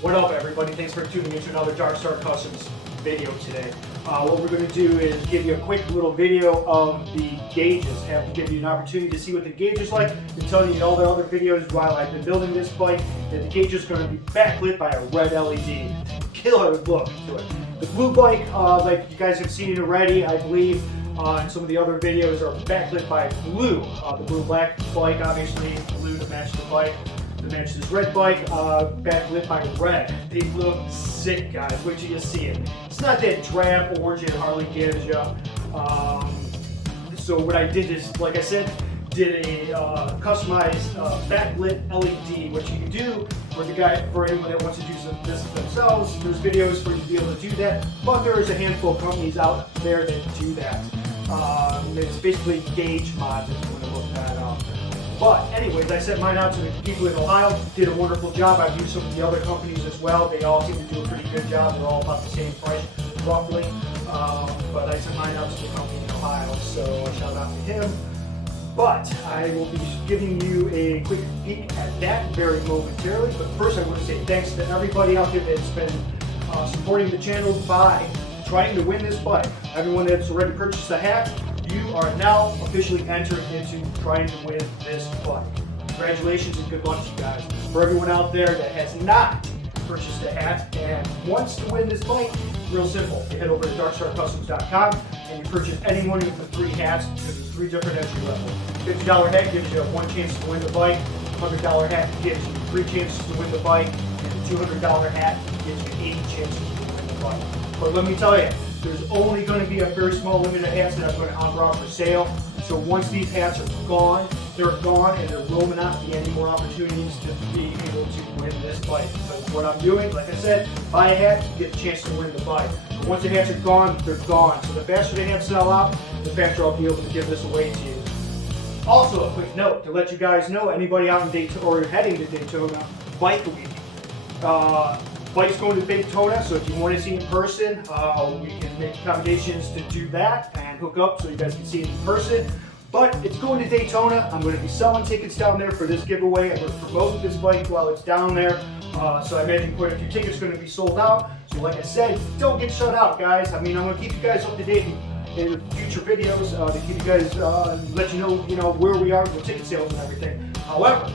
What up, everybody? Thanks for tuning into another Dark Star Customs video today. What we're going to do is give you a quick little video of the gauges. Have to give you an opportunity to see what the gauge is like. Been telling you in all the other videos while I've been building this bike that the gauge is going to be backlit by a red LED. Killer look to it. The blue bike, like you guys have seen it already, I believe, in some of the other videos, are backlit by blue. The blue-black bike, obviously, blue to match the bike. To match this red bike, backlit by red. They look sick, guys. Wait till you see it. It's not that drab orange that Harley gives you. So what I did is, like I said, did a customized backlit LED. What you can do for anyone that wants to do this themselves, there's videos for you to be able to do that. But there's a handful of companies out there that do that. It's basically gauge mods if you want to look that up. But anyways, I sent mine out to the people in Ohio, did a wonderful job. I've used some of the other companies as well. They all seem to do a pretty good job. They're all about the same price, roughly. But I sent mine out to the company in Ohio, so a shout out to him. But I will be giving you a quick peek at that very momentarily. But first I want to say thanks to everybody out there that's been supporting the channel by trying to win this bike. Everyone that's already purchased the hat, you are now officially entered into trying to win this bike. Congratulations and good luck to you guys. For everyone out there that has not purchased a hat and wants to win this bike, real simple. You head over to darkstarcustoms.com and you purchase any one of the 3 hats, because there's 3 different entry levels. $50 hat gives you 1 chance to win the bike, $100 hat gives you 3 chances to win the bike, and the $200 hat gives you 80 chances to win the bike. But let me tell you, there's only going to be a very small limit of hats that I'm going to offer out for sale. So once these hats are gone, they're gone, and there will not be any more opportunities to be able to win this bike. But what I'm doing, like I said, buy a hat, you get a chance to win the bike. But once the hats are gone, they're gone. So the faster the hats sell out, the faster I'll be able to give this away to you. Also, a quick note to let you guys know, anybody out in Daytona or heading to Daytona, Bike Week. Bike's going to Daytona, so if you want to see it in person, we can make accommodations to do that and hook up so you guys can see it in person. But it's going to Daytona. I'm going to be selling tickets down there for this giveaway. I'm going to promote this bike while it's down there. So I imagine quite a few tickets are going to be sold out. So like I said, don't get shut out, guys. I mean, I'm going to keep you guys up to date in future videos to keep you guys, let you know where we are with ticket sales and everything. However,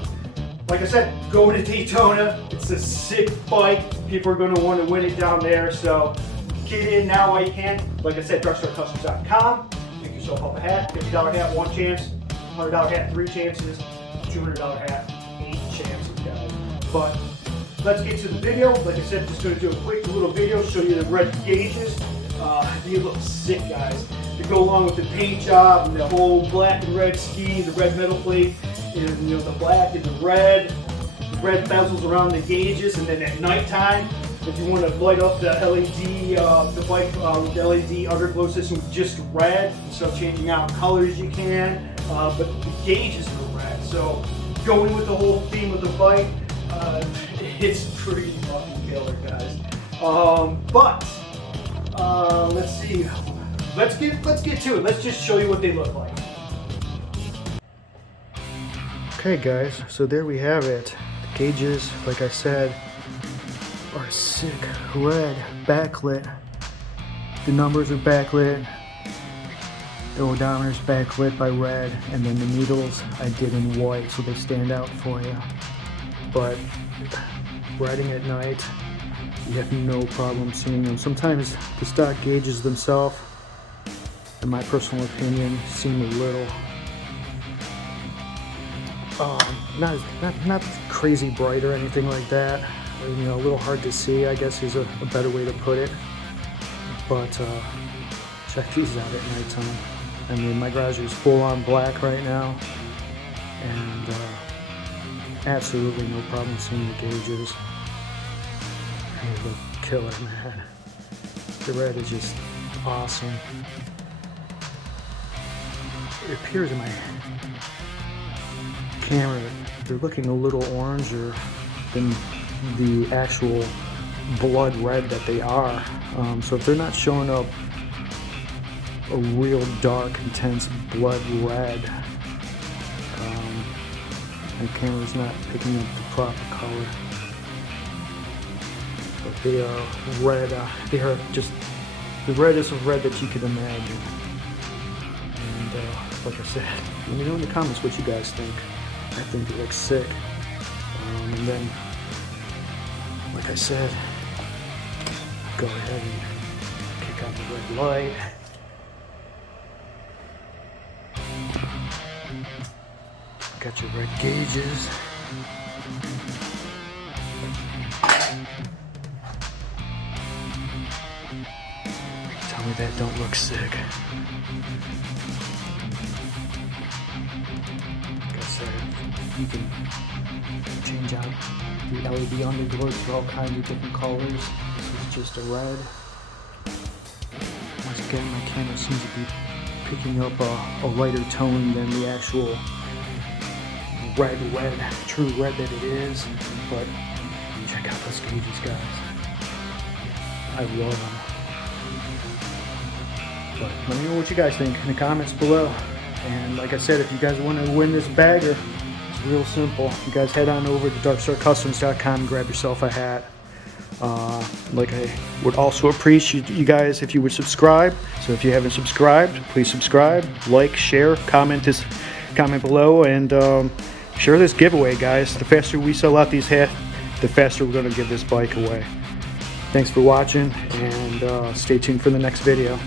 like I said, going to Daytona, it's a sick bike. People are going to want to win it down there, so get in now while you can. Like I said, darkstarcustoms.com. Pick yourself up a hat. $50 hat, 1 chance. $100 hat, 3 chances. $200 hat, 8 chances, guys. But let's get to the video. Like I said, just going to do a quick little video, show you the red gauges. They look sick, guys. They go along with the paint job and the whole black and red ski, the red metal plate, and the black and the red bezels around the gauges. And then at nighttime, if you want to light up the LED, the bike with the LED underglow system with just red, so changing out colors you can. But the gauges are red, so going with the whole theme of the bike, it's pretty fucking killer, guys. Let's see. Let's get to it. Let's just show you what they look like. Okay guys, so there we have it. The gauges, like I said, are sick. Red, backlit. The numbers are backlit. The odometer's backlit by red, and then the needles I did in white so they stand out for you. But riding at night, you have no problem seeing them. Sometimes the stock gauges themselves, in my personal opinion, seem a little not crazy bright or anything like that. A little hard to see, I guess, is a better way to put it. But check these out at nighttime. I mean, my garage is full on black right now, and absolutely no problem seeing the gauges. They look killer, man. The red is just awesome. It appears in my camera they're looking a little oranger than the actual blood red that they are. So if they're not showing up a real dark, intense blood red, my camera's not picking up the proper color. But they are red. They are just the reddest of red that you could imagine. And like I said, let me know in the comments what you guys think. I think it looks sick. And then, like I said, go ahead and kick on the red light. Got your red gauges. Tell me that don't look sick. Like I said, you can change out the LED underglows for all kinds of different colors. This is just a red. Once again, my camera seems to be picking up a lighter tone than the actual red, true red that it is. But check out those gauges, guys. I love them. But let me know what you guys think in the comments below. And like I said, if you guys want to win this bagger, it's real simple. You guys head on over to darkstarcustoms.com and grab yourself a hat. Like I would also appreciate you guys if you would subscribe. So if you haven't subscribed, please subscribe, like, share, comment below, and share this giveaway, guys. The faster we sell out these hats, the faster we're going to give this bike away. Thanks for watching, and stay tuned for the next video.